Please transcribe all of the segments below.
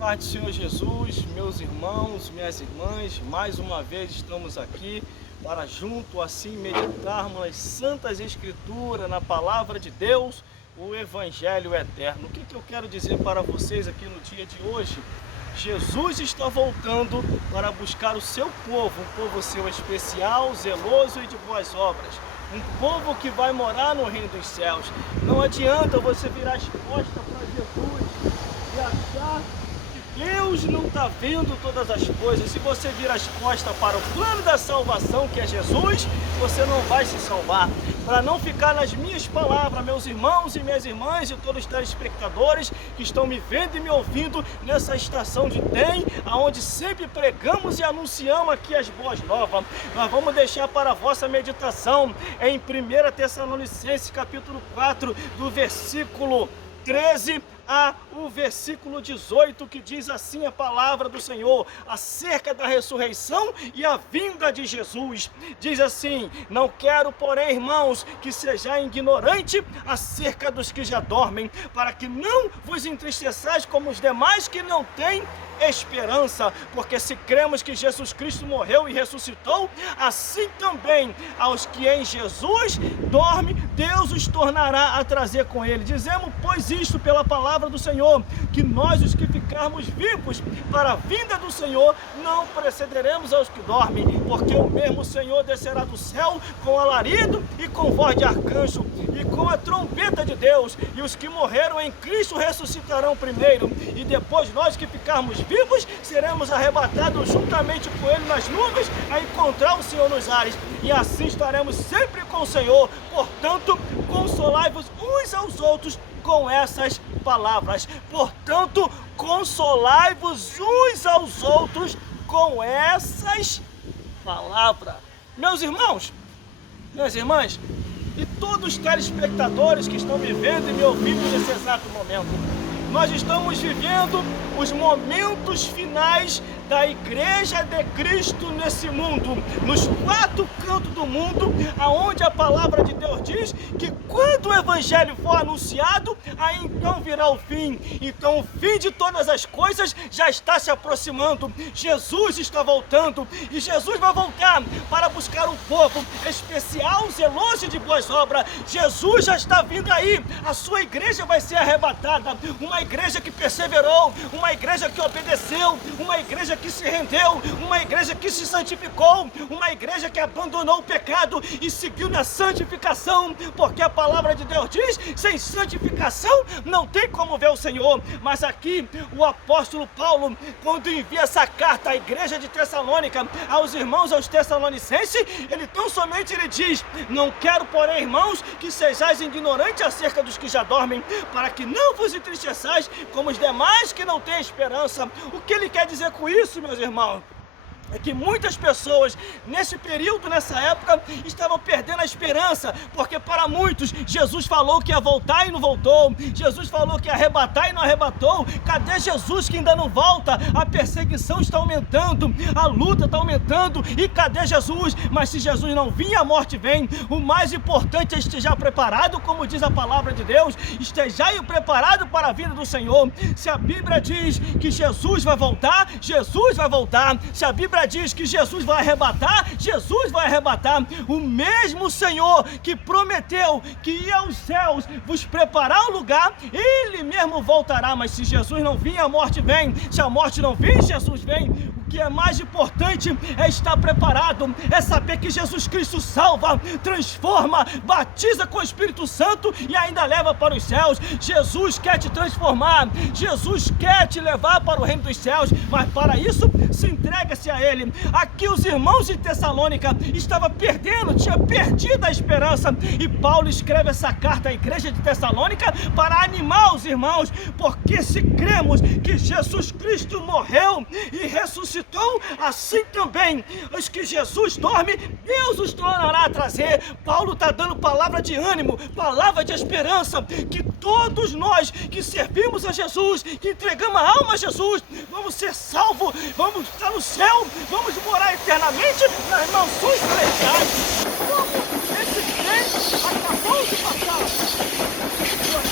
Paz do Senhor Jesus, meus irmãos, minhas irmãs, mais uma vez estamos aqui para junto assim meditarmos nas Santas Escrituras, na Palavra de Deus, o Evangelho Eterno. O que eu quero dizer para vocês aqui no dia de hoje? Jesus está voltando para buscar o seu povo, um povo seu especial, zeloso e de boas obras. Um povo que vai morar no reino dos céus. Não adianta você virar as costas para Jesus e achar que Deus não está vendo todas as coisas. Se você vira as costas para o plano da salvação, que é Jesus, você não vai se salvar. Para não ficar nas minhas palavras, meus irmãos e minhas irmãs e todos os telespectadores que estão me vendo e me ouvindo nessa estação de TEM, aonde sempre pregamos e anunciamos aqui as boas novas, nós vamos deixar para a vossa meditação em 1 Tessalonicenses capítulo 4, do versículo 13 a o versículo 18, que diz assim a palavra do Senhor, acerca da ressurreição e a vinda de Jesus. Diz assim: não quero, porém, irmãos, que sejais ignorante acerca dos que já dormem, para que não vos entristeçais como os demais que não têm esperança, porque se cremos que Jesus Cristo morreu e ressuscitou, assim também aos que em Jesus dormem, Deus os tornará a trazer com ele. Dizemos, pois, isto pela palavra do Senhor, que nós, os que ficarmos vivos para a vinda do Senhor, não precederemos aos que dormem, porque o mesmo Senhor descerá do céu com alarido e com voz de arcanjo e com a trombeta de Deus, e os que morreram em Cristo ressuscitarão primeiro, e depois nós que ficarmos vivos seremos arrebatados juntamente com ele nas nuvens a encontrar o Senhor nos ares, e assim estaremos sempre com o Senhor. Portanto, consolai-vos uns aos outros com essas palavras. Portanto, consolai-vos uns aos outros com essas palavras. Meus irmãos, minhas irmãs, e todos os telespectadores que estão me vendo e me ouvindo nesse exato momento, nós estamos vivendo os momentos finais da Igreja de Cristo nesse mundo, nos quatro cantos do mundo, aonde a palavra de Deus diz que quando o Evangelho for anunciado, aí então virá o fim. Então o fim de todas as coisas já está se aproximando. Jesus está voltando, e Jesus vai voltar para buscar um povo especial, zeloso e de boas obras. Jesus já está vindo aí, a sua igreja vai ser arrebatada, uma igreja que perseverou, uma igreja que obedeceu, uma igreja que se rendeu, uma igreja que se santificou, uma igreja que abandonou o pecado e seguiu na santificação, porque a palavra de Deus diz, sem santificação não tem como ver o Senhor. Mas aqui o apóstolo Paulo, quando envia essa carta à igreja de Tessalônica, aos irmãos, aos tessalonicenses, ele tão somente ele diz, não quero, porém, irmãos, que sejais ignorantes acerca dos que já dormem, para que não vos entristeçais como os demais que não têm esperança. O que ele quer dizer com isso, meus irmãos? É que muitas pessoas nesse período, nessa época, estavam perdendo a esperança, porque para muitos Jesus falou que ia voltar e não voltou, Jesus falou que ia arrebatar e não arrebatou. Cadê Jesus que ainda não volta? A perseguição está aumentando, a luta está aumentando, e cadê Jesus? Mas se Jesus não vir, a morte vem. O mais importante é esteja preparado, como diz a palavra de Deus, estejai preparado para a vinda do Senhor. Se a Bíblia diz que Jesus vai voltar, Jesus vai voltar. Se a Bíblia diz que Jesus vai arrebatar, Jesus vai arrebatar. O mesmo Senhor que prometeu que ia aos céus vos preparar um lugar, ele mesmo voltará. Mas se Jesus não vir, a morte vem. Se a morte não vir, Jesus vem. O que é mais importante é estar preparado, é saber que Jesus Cristo salva, transforma, batiza com o Espírito Santo e ainda leva para os céus. Jesus quer te transformar, Jesus quer te levar para o reino dos céus, mas para isso se entrega-se a Ele. Aqui os irmãos de Tessalônica estavam perdendo, tinha perdido a esperança, e Paulo escreve essa carta à igreja de Tessalônica para animar os irmãos, porque se cremos que Jesus Cristo morreu e ressuscitou, assim também os que Jesus dorme, Deus os tornará a trazer. Paulo está dando palavra de ânimo, palavra de esperança, que todos nós que servimos a Jesus, que entregamos a alma a Jesus, vamos ser salvos, vamos estar no céu, vamos morar eternamente nas mansões celestiais, como esse trem acabou de passar. Glória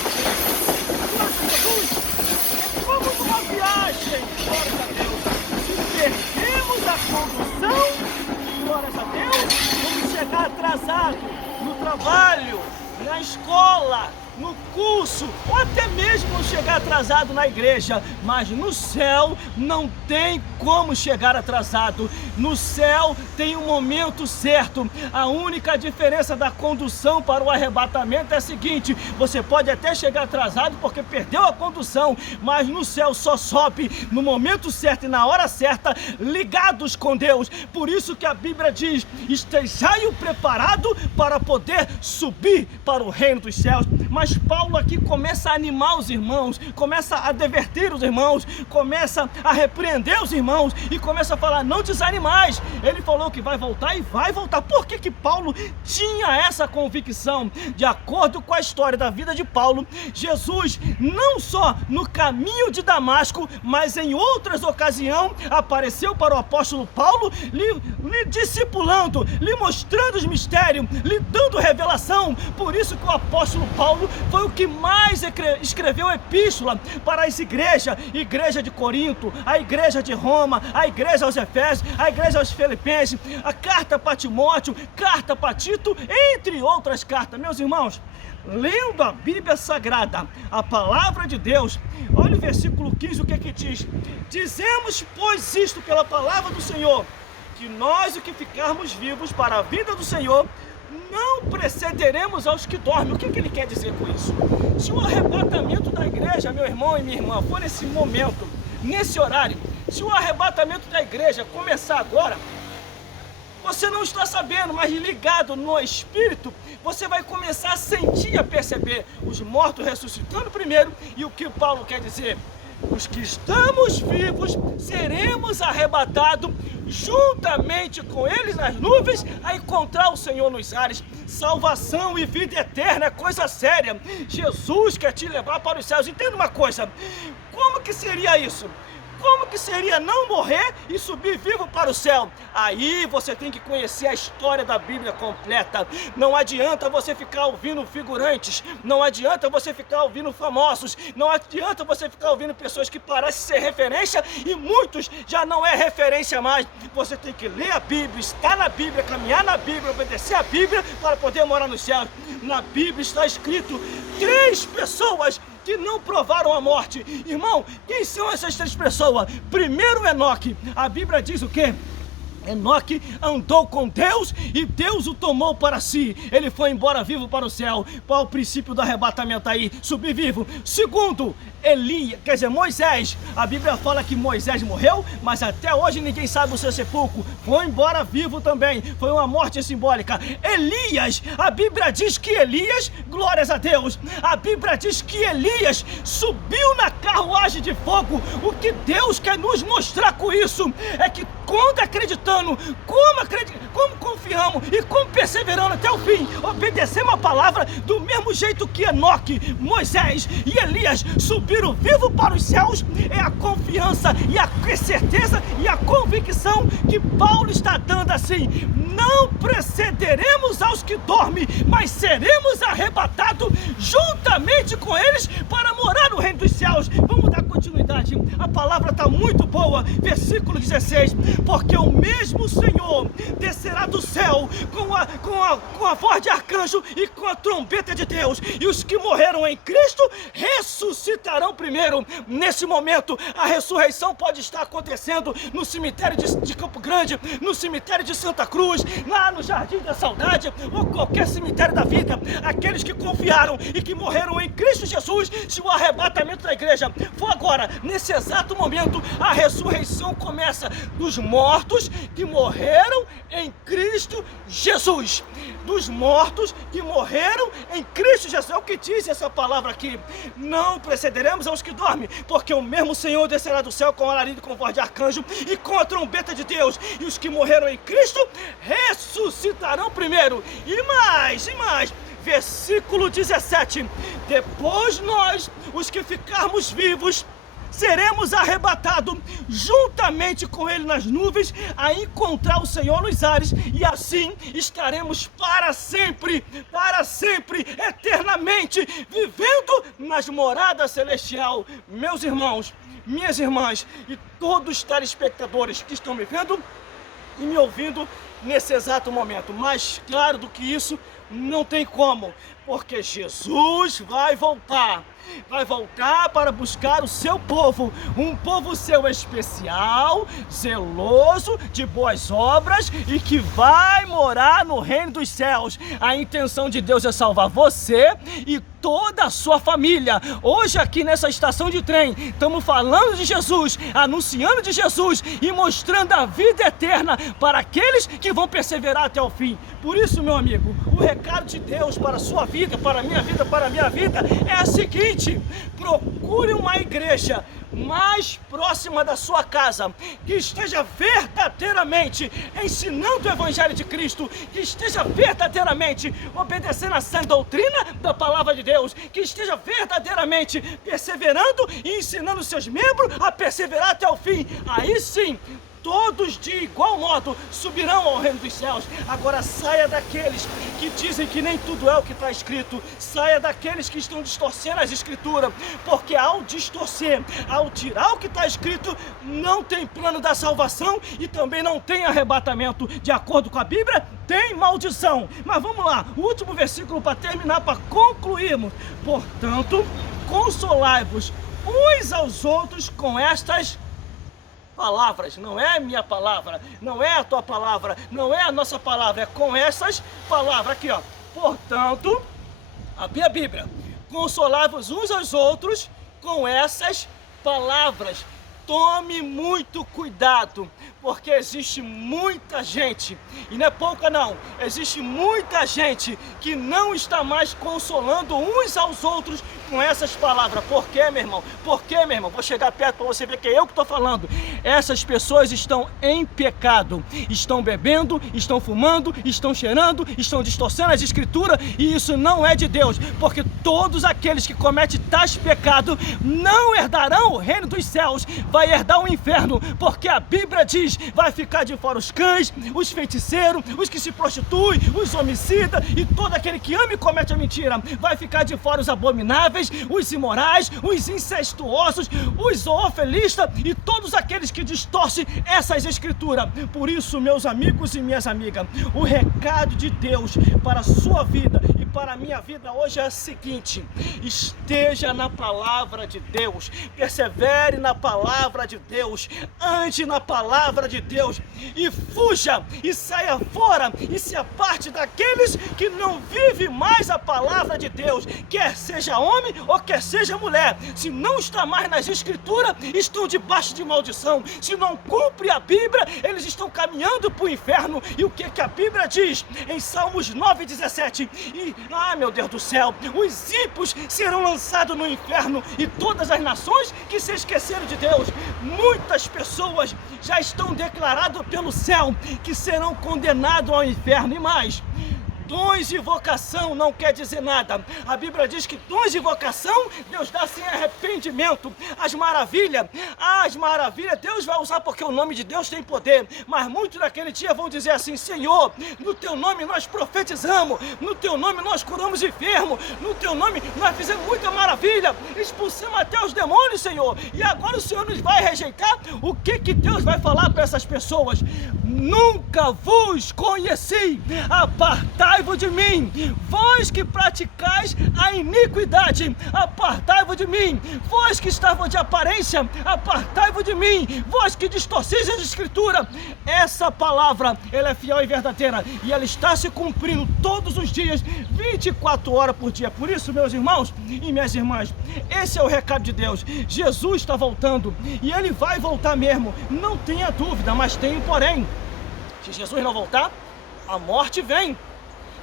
a Jesus, vamos numa viagem glórias a Deus. Se perdemos a condução, glórias a Deus, vamos chegar atrasado no trabalho, na escola, no curso, ou até mesmo chegar atrasado na igreja, mas no céu não tem como chegar atrasado. No céu tem um momento certo. A única diferença da condução para o arrebatamento é a seguinte: você pode até chegar atrasado porque perdeu a condução, mas no céu só sobe no momento certo e na hora certa, ligados com Deus. Por isso que a Bíblia diz: estejai preparado para poder subir para o reino dos céus. Mas Paulo aqui começa a animar os irmãos, começa a advertir os irmãos, começa a repreender os irmãos e começa a falar: não desanimais. Ele falou que vai voltar e vai voltar. Por que que Paulo tinha essa convicção? De acordo com a história da vida de Paulo, Jesus não só no caminho de Damasco, mas em outras ocasiões apareceu para o apóstolo Paulo, lhe discipulando, lhe mostrando os mistérios, lhe dando revelação. Por isso que o apóstolo Paulo foi o que mais escreveu epístola para as igrejas: igreja de Corinto, a igreja de Roma, a igreja aos Efésios, a igreja aos Filipenses, a carta para Timóteo, carta para Tito, entre outras cartas. Meus irmãos, lendo a Bíblia Sagrada, a palavra de Deus, olha o versículo 15, o que é que diz: dizemos, pois, isto pela palavra do Senhor, que nós, o que ficarmos vivos para a vida do Senhor, não precederemos aos que dormem. O que ele quer dizer com isso? Se o arrebatamento da igreja, meu irmão e minha irmã, for nesse momento, nesse horário, se o arrebatamento da igreja começar agora, você não está sabendo, mas ligado no Espírito, você vai começar a sentir, a perceber os mortos ressuscitando primeiro. E o que Paulo quer dizer? Os que estamos vivos seremos arrebatados juntamente com eles nas nuvens, a encontrar o Senhor nos ares. Salvação e vida eterna é coisa séria. Jesus quer te levar para os céus. Entenda uma coisa: como que seria isso? Como que seria não morrer e subir vivo para o céu? Aí você tem que conhecer a história da Bíblia completa. Não adianta você ficar ouvindo figurantes, não adianta você ficar ouvindo famosos, não adianta você ficar ouvindo pessoas que parecem ser referência e muitos já não é referência mais. Você tem que ler a Bíblia, estar na Bíblia, caminhar na Bíblia, obedecer a Bíblia para poder morar nos céus. Na Bíblia está escrito 3 pessoas que não provaram a morte. Irmão, quem são essas 3 pessoas? Primeiro, Enoque. A Bíblia diz o quê? Enoque andou com Deus e Deus o tomou para si. Ele foi embora vivo para o céu. Qual é o princípio do arrebatamento aí? Subir vivo. Segundo, Moisés. A Bíblia fala que Moisés morreu, mas até hoje ninguém sabe o seu sepulcro. Foi embora vivo também. Foi uma morte simbólica. Elias. A Bíblia diz que Elias, glórias a Deus, a Bíblia diz que Elias subiu na carruagem de fogo. O que Deus quer nos mostrar com isso é que quando acreditando, como confiamos e como perseverando até o fim, obedecemos a palavra do mesmo jeito que Enoque, Moisés e Elias subiram vivo para os céus, é a confiança e a certeza e a convicção que Paulo está dando assim: não precederemos aos que dormem, mas seremos arrebatados juntamente com eles para morar no reino dos céus. Vamos dar continuidade, a palavra está muito boa. Versículo 16: porque o mesmo Senhor descerá do céu com a voz de arcanjo e com a trombeta de Deus, e os que morreram em Cristo ressuscitarão primeiro. Nesse momento, a ressurreição pode estar acontecendo no cemitério de Campo Grande, no cemitério de Santa Cruz, lá no Jardim da Saudade, ou qualquer cemitério da vida. Aqueles que confiaram e que morreram em Cristo Jesus, se o arrebatamento da igreja for agora, nesse exato momento, a ressurreição começa dos mortos que morreram em Cristo Jesus. Dos mortos que morreram em Cristo Jesus. É o que diz essa palavra aqui: não precederemos aos que dormem, porque o mesmo Senhor descerá do céu com alarido, com voz de arcanjo e com a trombeta de Deus, e os que morreram em Cristo ressuscitarão primeiro. E mais, versículo 17: depois nós, os que ficarmos vivos seremos arrebatados juntamente com Ele nas nuvens, a encontrar o Senhor nos ares, e assim estaremos para sempre, eternamente, vivendo nas moradas celestiais. Meus irmãos, minhas irmãs e todos os telespectadores que estão me vendo e me ouvindo nesse exato momento, mais claro do que isso não tem como, porque Jesus vai voltar para buscar o seu povo, um povo seu especial, zeloso, de boas obras e que vai morar no reino dos céus. A intenção de Deus é salvar você e toda a sua família. Hoje aqui nessa estação de trem, estamos falando de Jesus, anunciando de Jesus e mostrando a vida eterna para aqueles que vão perseverar até o fim. Por isso, meu amigo, o recado de Deus para a sua vida, para a minha vida, é o seguinte: procure uma igreja mais próxima da sua casa, que esteja verdadeiramente ensinando o Evangelho de Cristo, que esteja verdadeiramente obedecendo a sã doutrina da Palavra de Deus, que esteja verdadeiramente perseverando e ensinando seus membros a perseverar até o fim. Aí sim, todos de igual modo subirão ao reino dos céus. Agora saia daqueles que dizem que nem tudo é o que está escrito, saia daqueles que estão distorcendo as escrituras, porque ao distorcer, ao tirar o que está escrito, não tem plano da salvação e também não tem arrebatamento. De acordo com a Bíblia, tem maldição. Mas vamos lá, o último versículo para terminar, para concluirmos. Portanto, consolai-vos uns aos outros com estas palavras. Não é a minha palavra, não é a tua palavra, não é a nossa palavra, é com essas palavras aqui, ó. Portanto, a Bíblia, consolai-vos uns aos outros com essas palavras. Tome muito cuidado, porque existe muita gente, e não é pouca não, existe muita gente que não está mais consolando uns aos outros com essas palavras. Por quê, meu irmão? Por quê, meu irmão? Vou chegar perto para você ver que é eu que estou falando. Essas pessoas estão em pecado, estão bebendo, estão fumando, estão cheirando, estão distorcendo as escrituras, e isso não é de Deus, porque todos aqueles que cometem tais pecados não herdarão o reino dos céus, vai herdar o inferno, porque a Bíblia diz: vai ficar de fora os cães, os feiticeiros, os que se prostituem, os homicidas e todo aquele que ama e comete a mentira. Vai ficar de fora os abomináveis, os imorais, os incestuosos, os zoofilistas e todos aqueles que distorcem essas escrituras. Por isso, meus amigos e minhas amigas, o recado de Deus para a sua vida e para a minha vida hoje é o seguinte: esteja na palavra de Deus, persevere na palavra de Deus, ande na palavra de Deus e fuja e saia fora e se aparte daqueles que não vivem mais a palavra de Deus, quer seja homem ou quer seja mulher. Se não está mais nas escrituras, estão debaixo de maldição. Se não cumpre a Bíblia, eles estão caminhando para o inferno. E o que a Bíblia diz em Salmos 9:17? Meu Deus do céu, os ímpios serão lançados no inferno e todas as nações que se esqueceram de Deus. Muitas pessoas já estão declaradas pelo céu que serão condenados ao inferno. E mais, dons de vocação não quer dizer nada. A Bíblia diz que dons de vocação Deus dá sem arrependimento. As maravilhas, Deus vai usar porque o nome de Deus tem poder. Mas muitos naquele dia vão dizer assim: Senhor, no teu nome nós profetizamos, no teu nome nós curamos enfermos, no teu nome nós fizemos muita maravilha, expulsamos até os demônios, Senhor. E agora o Senhor nos vai rejeitar? O que Deus vai falar para essas pessoas? Nunca vos conheci, apartai-vos de mim, vós que praticais a iniquidade, apartai-vos de mim, vós que estavam de aparência, apartai-vos de mim, vós que distorceis as escrituras. Essa palavra, ela é fiel e verdadeira, e ela está se cumprindo todos os dias, 24 horas por dia. Por isso, meus irmãos e minhas irmãs, esse é o recado de Deus. Jesus está voltando, e Ele vai voltar mesmo, não tenha dúvida. Mas tem um porém: se Jesus não voltar, a morte vem.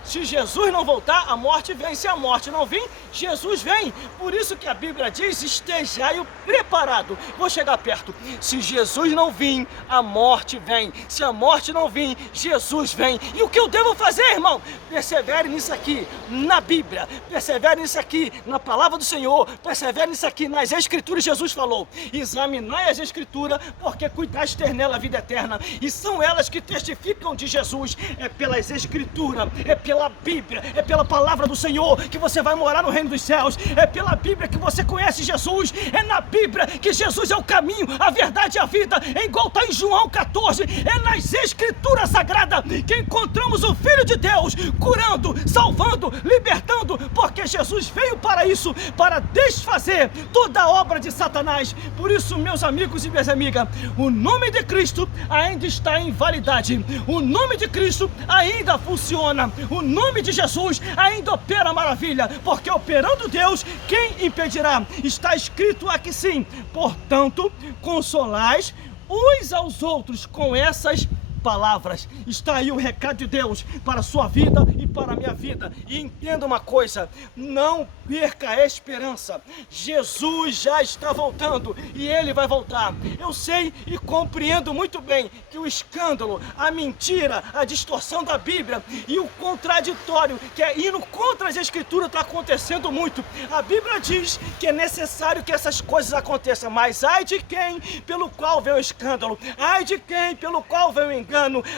Se Jesus não voltar, a morte vem. Se a morte não vir, Jesus vem. Por isso que a Bíblia diz, estejai preparado. Vou chegar perto. Se Jesus não vir, a morte vem. Se a morte não vir, Jesus vem. E o que eu devo fazer, irmão? Persevere nisso aqui, na Bíblia. Persevere nisso aqui, na palavra do Senhor. Persevere nisso aqui, nas Escrituras. Jesus falou, examinai as Escrituras, porque cuidaste ter nela a vida eterna. E são elas que testificam de Jesus. É pelas Escrituras, é pela Bíblia, é pela palavra do Senhor que você vai morar no reino dos céus. É pela Bíblia que você conhece Jesus. É na Bíblia que Jesus é o caminho, a verdade e a vida. É igual está em João 14. É nas Escrituras Sagradas que encontramos o Filho de Deus curando, salvando, libertando, porque Jesus veio para isso, para desfazer toda a obra de Satanás. Por isso, meus amigos e minhas amigas, o nome de Cristo ainda está em validade. O nome de Cristo ainda funciona. O nome de Jesus ainda opera maravilha, porque operando Deus, quem impedirá? Está escrito aqui sim, portanto, consolais uns aos outros com essas palavras. Está aí o recado de Deus para a sua vida e para a minha vida. E entenda uma coisa, não perca a esperança. Jesus já está voltando e Ele vai voltar. Eu sei e compreendo muito bem que o escândalo, a mentira, a distorção da Bíblia e o contraditório, que é indo contra as Escrituras, está acontecendo muito. A Bíblia diz que é necessário que essas coisas aconteçam, mas ai de quem pelo qual vem o escândalo, ai de quem pelo qual vem o engano,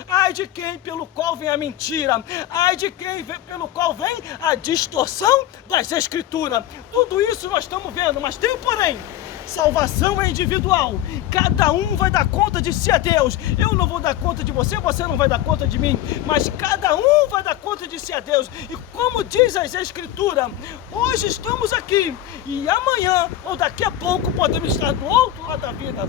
ai de quem pelo qual vem a mentira, ai de quem pelo qual vem a distorção das Escrituras. Tudo isso nós estamos vendo, mas tem um porém. Salvação é individual, cada um vai dar conta de si a Deus. Eu não vou dar conta de você, você não vai dar conta de mim, mas cada um vai dar conta de si a Deus. E como diz as Escrituras, hoje estamos aqui e amanhã ou daqui a pouco podemos estar do outro lado da vida.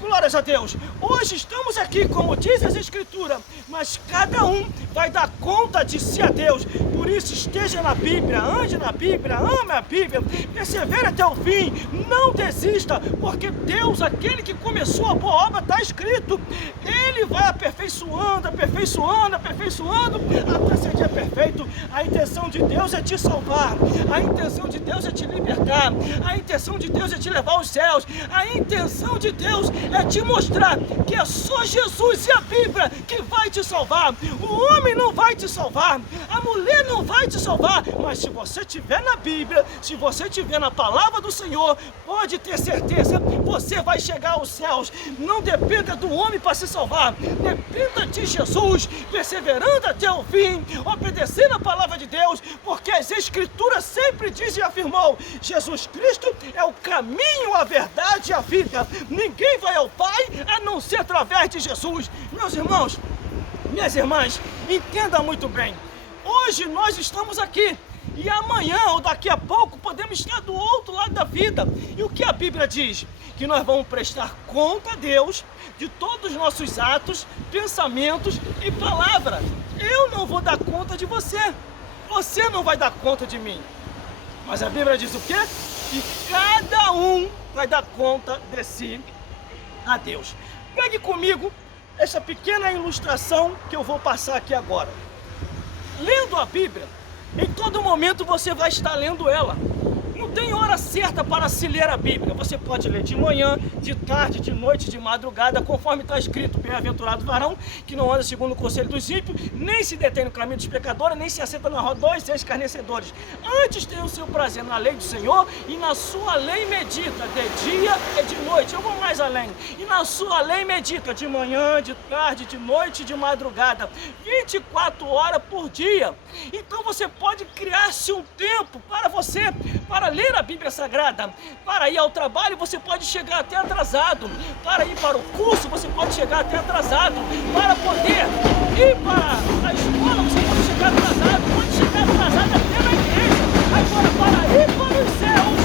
Glórias a Deus. Hoje estamos aqui, como diz as Escrituras, mas cada um vai dar conta de si a Deus. Por isso, esteja na Bíblia, ande na Bíblia, ame a Bíblia, persevere até o fim, não desista, porque Deus, aquele que começou a boa obra, está escrito, Ele vai aperfeiçoando, aperfeiçoando, aperfeiçoando, até ser dia perfeito. A intenção de Deus é te salvar, a intenção de Deus é te libertar, a intenção de Deus é te levar aos céus, a intenção de Deus é te mostrar que é só Jesus e a Bíblia que vai te salvar. O homem não vai te salvar, a mulher não vai te salvar, mas se você estiver na Bíblia, se você estiver na palavra do Senhor, pode ter certeza, você vai chegar aos céus. Não dependa do homem para se salvar, dependa de Jesus, perseverando até o fim, obedecendo a palavra de Deus, porque as Escrituras sempre dizem e afirmou, Jesus Cristo é o caminho, a verdade e a vida. Ninguém vai ao Pai a não ser através de Jesus. Meus irmãos, minhas irmãs, entenda muito bem, hoje nós estamos aqui e amanhã ou daqui a pouco podemos estar do outro lado da vida. E o que a Bíblia diz? Que nós vamos prestar conta a Deus de todos os nossos atos, pensamentos e palavras. Eu não vou dar conta de você, você não vai dar conta de mim, mas a Bíblia diz o quê? Que cada um vai dar conta de si a Deus. Pegue comigo essa pequena ilustração que eu vou passar aqui agora. Lendo a Bíblia, em todo momento você vai estar lendo ela. Não tem hora certa para se ler a Bíblia. Você pode ler de manhã, de tarde, de noite, de madrugada, conforme está escrito, bem-aventurado o varão que não anda segundo o conselho dos ímpios, nem se detém no caminho dos pecadores, nem se assenta na roda dos escarnecedores. Antes tem o seu prazer na lei do Senhor e na sua lei medita de dia e de noite. Eu vou mais além. E na sua lei medita de manhã, de tarde, de noite, de madrugada, 24 horas por dia. Então você pode criar-se um tempo para você, para ler a Bíblia Sagrada. Para ir ao trabalho você pode chegar até atrasado, para ir para o curso você pode chegar até atrasado, para poder ir para a escola você pode chegar atrasado, pode chegar atrasado até na igreja. Agora, para ir para os céus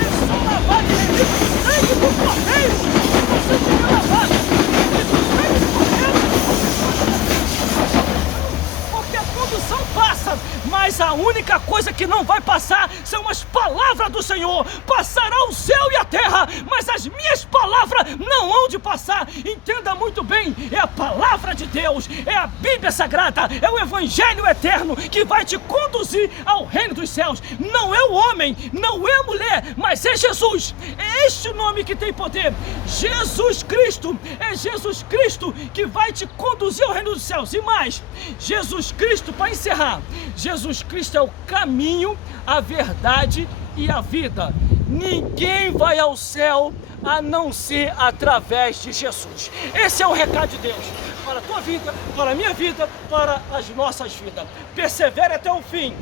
é só lavar de sangue do Cordeiro. Se você tiver lavado do sangue do Cordeiro, porque a condução passa, mas a A única coisa que não vai passar são as palavras do Senhor. Passará o céu e a terra, mas as minhas palavras não hão de passar. Entenda muito bem, é a palavra de Deus, é a Bíblia Sagrada, é o Evangelho eterno que vai te conduzir ao reino dos céus. Não é o homem, não é a mulher, mas é Jesus. É este o nome que tem poder. Jesus Cristo, é Jesus Cristo que vai te conduzir ao reino dos céus. E mais, Jesus Cristo, para encerrar, Jesus Cristo é o caminho, a verdade e a vida. Ninguém vai ao céu a não ser através de Jesus. Esse é o recado de Deus para a tua vida, para a minha vida, para as nossas vidas. Persevere até o fim.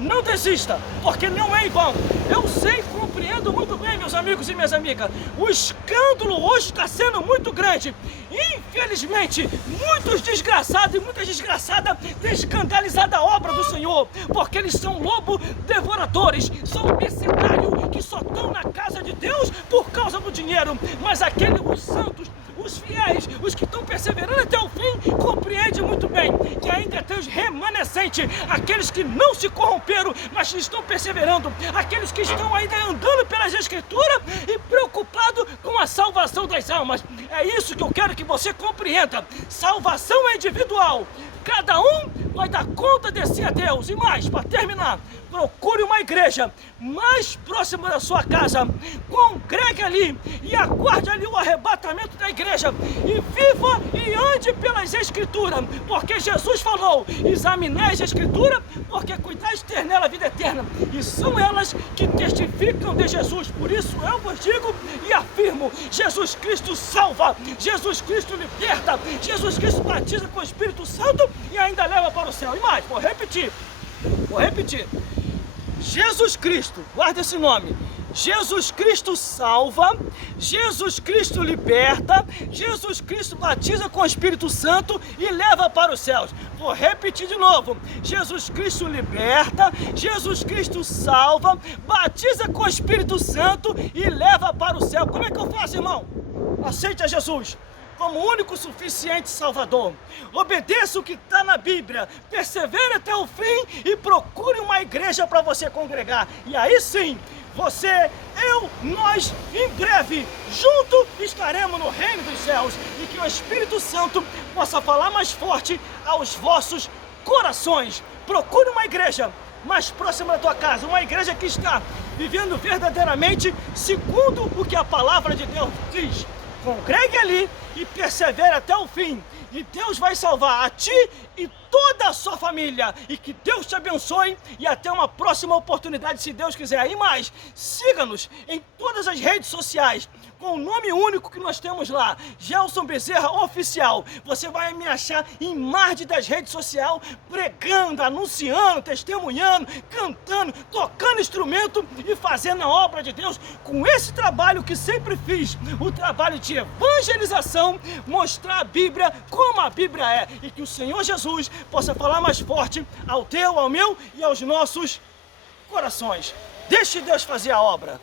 Não desista, porque não é em vão. Eu sei, compreendo muito bem, meus amigos e minhas amigas. O escândalo hoje está sendo muito grande. Infelizmente, muitos desgraçados e muitas desgraçadas têm escandalizado a obra do Senhor, porque eles são lobos devoradores, são mercenários que só estão na casa de Deus por causa do dinheiro. Mas os santos, os fiéis, os que estão perseverando até o fim, compreendem muito bem que ainda tem os remanescentes, aqueles que não se corromperam, mas que estão perseverando, aqueles que estão ainda andando pelas Escrituras e preocupados com a salvação das almas. É isso que eu quero que você compreenda. Salvação é individual. Cada um vai dar conta de si a Deus. E mais, para terminar, procure uma igreja mais próxima da sua casa, congregue ali e aguarde ali o arrebatamento da igreja e viva e ande pelas Escrituras, porque Jesus falou: examinai as Escrituras, porque cuidais de ter nela a vida eterna, e são elas que testificam de Jesus. Por isso eu vos digo e afirmo: Jesus Cristo salva, Jesus Cristo liberta, Jesus Cristo batiza com o Espírito Santo e ainda leva para o céu. E mais, vou repetir. Jesus Cristo, guarda esse nome. Jesus Cristo salva, Jesus Cristo liberta, Jesus Cristo batiza com o Espírito Santo e leva para os céus. Vou repetir de novo. Jesus Cristo liberta, Jesus Cristo salva, batiza com o Espírito Santo e leva para o céu. Como é que eu faço, irmão? Aceite a Jesus como o único suficiente Salvador. Obedeça o que está na Bíblia, persevere até o fim e procure uma igreja para você congregar. E aí sim, nós, em breve, juntos estaremos no reino dos céus, e que o Espírito Santo possa falar mais forte aos vossos corações. Procure uma igreja mais próxima da tua casa, uma igreja que está vivendo verdadeiramente segundo o que a palavra de Deus diz. Congregue ali e persevere até o fim, e Deus vai salvar a ti e toda a sua família. E que Deus te abençoe, e até uma próxima oportunidade, se Deus quiser. E mais, siga-nos em todas as redes sociais, com o nome único que nós temos lá, Gelson Bezerra Oficial. Você vai me achar em mais de 10 redes sociais, pregando, anunciando, testemunhando, cantando, tocando instrumento e fazendo a obra de Deus, com esse trabalho que sempre fiz, o trabalho de evangelização, mostrar a Bíblia como a Bíblia é, e que o Senhor Jesus possa falar mais forte ao teu, ao meu e aos nossos corações. Deixe Deus fazer a obra.